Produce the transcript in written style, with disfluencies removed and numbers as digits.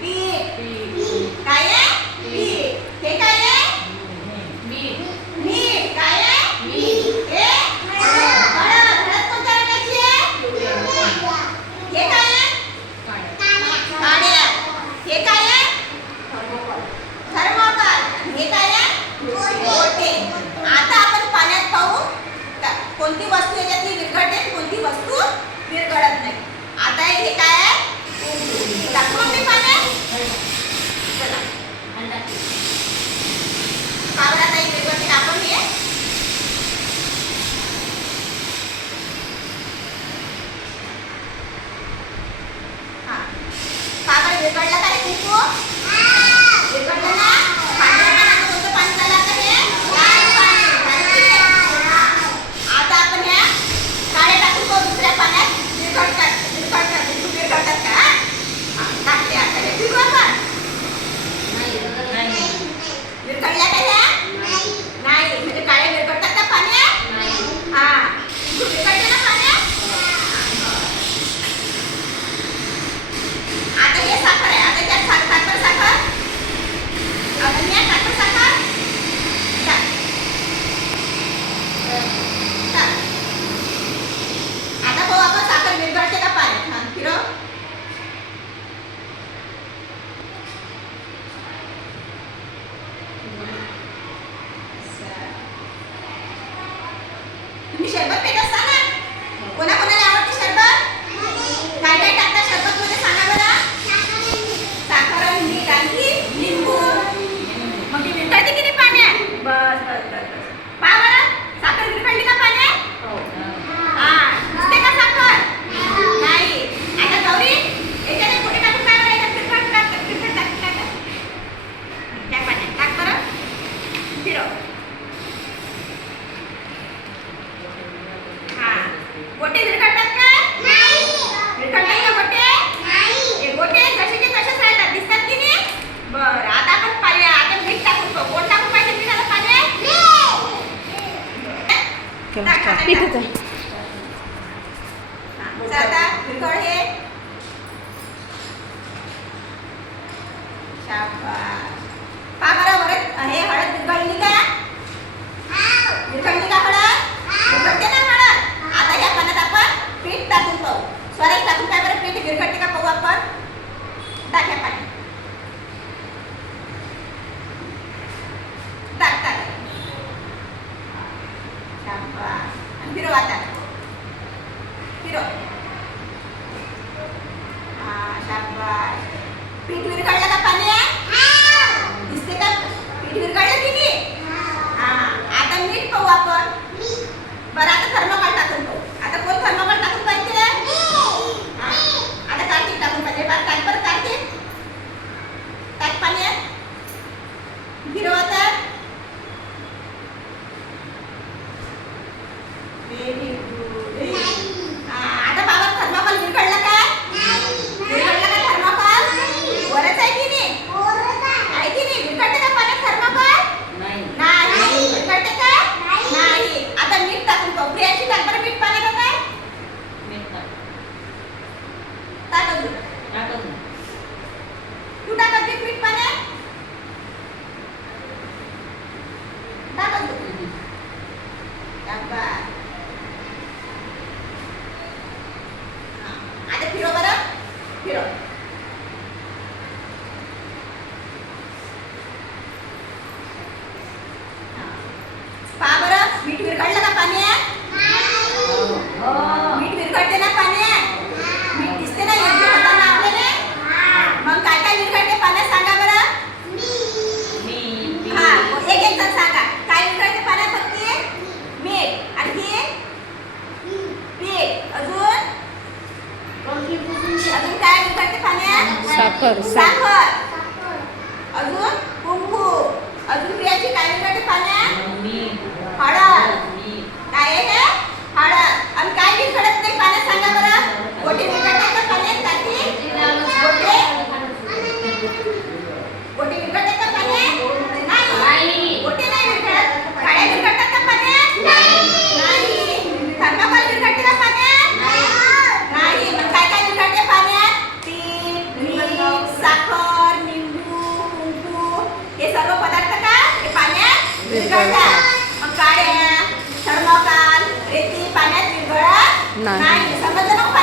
पीठ. काय आहे? पीठ. हे काय आहे? मीठ. काय आहे? हे हळद. हळद कोणत्या रंगाची आहे? हे काय आहे? काड्या. हे काय आहे? थर्मोकॉल. हे काय आहे? गोटे. आता आपण पाण्यात पाहू कोणती वस्तू याच्यातली विरघळते, कोणती वस्तू विरघळत नाही. आता हे काय आहे? टाकू मी पाण्यात. चला पावडा ताई विरघळते. आपण हे पावडा विरघळला का रे कुंकू? विरघळलं ना? पांढऱ्या पाण्यात कोणतं पाणी झालं आता? हे लाल पाणी. आता आपण ह्या काळे टाकून दुसऱ्या पाण्यात विरघळतात का? टाकले. आता हे फिरू आपण. विरघळल्या का ह्या? नाही. म्हणजे काळे विरघळतात का पाण्यात? हा. विरघळते ना पाण्यात? आता हे साखर आहे. आता त्यात साखर आपण या साखर टाक. आता पाहू आपण साखर विरघळते का पाण्यात. हा फिरव. तुम्ही शरबत पेत असता ना? कोणाकोणाला आवडते शरबत? काय काय टाकता शरबत मध्ये सांगा बरं? साखर, मीठ आणि लिंबू. मग ती विरघळते की नाही पाण्यात? बस. पहा बरं साखर विरघळली का पाण्यात? हा. दिसते का साखर? नाही. आता गौरी याच्याने कुठे टाकून काय बरं? याच्यात तिखट टाक. त्या पाण्यात टाक बरं. फिरव. गोटे विरघळतात का? विरघळतात का गोटे? हे गोटे जसेचे तसेच राहतात. दिसतात की नाही? बरं. आता आपण पाहिजे. आता मीठ टाकून पाहू. कोण टाकून पाहिजे मीठाला पाण्यात? आता विरघळ हे. शाबास. पहा बरं हे हळद विरघळली का? विरघळली का हळद? विरघळते ना हळद? आता या पाण्यात आपण पीठ टाकून पाहू. स्वराज टाकून काय बरं पीठ विरघळते का पाहू आपण. टाक या पाण्यात. टाक. शाबास. आणि फिरव आता. फिरव. शाबास. पीठ विरघळलं का पाण्यात? दिसते का? पीठ विरघळलं की नाही? आता मीठ पाहू आपण. बरं आता थर्मोकॉल टाकून पाहू. आता कोण थर्मोकॉल टाकून पाहिजे? आता कार्तिक टाकून पाहिजे. टाक बरं कार्तिक. टाक पाण्यात. फिरव आता. Very good. आता बाबा थर्मोकॉल विरघळला का? विरघळला का थर्मोकॉल? वरच आहे की नाही? आहे की नाही? विरघळते का पाण्यात थर्मोकॉल? नाही. विरघळते का? नाही. आता मीठ टाकून पाहू. प्रियांशी टाक बरं मीठ पाण्यात. आता तू टाकत मीठ पाण्यात. टाकत आता फिरव बरं. फिरव. पहा बरं मीठ विरघळलं का पाण्यात? मीठ विरघळते ना पाण्यात? मीठ दिसते ना योग्य होताना आपल्याला? मग काय काय विरघळते पाण्यात सांगा बरं. एक जण सांगा. काय विरघळते पाण्यात? फक्त मीठ. आणखी पीठ. अजून काय विरघळते पाण्यात? साखर. अजून कुंकू. अजून प्रियाची काय विरघळते पाण्यात? हळद. काय आहे हे? हळद. आणि काय विरघळत नाही पाण्यात सांगा बरं. गोटे विरघळते का पाण्यात? गोटे विरघळते का पाण्यात? नाही. गोटे नाही विरघळत. काड्या विरघळतात का पाण्यात? नाही. थर्मोकॉल विरघळते का पाण्यात? नाही. मग काय काय विरघळते पाण्यात? पीठ, मीठ, साखर, निंबू, कुंकू हे सर्व पदार्थ का हे पाण्यात विरघळतात. मग काड्या, थर्मोकॉल, रेती पाण्यात विरघळत नाही. समजलं ना?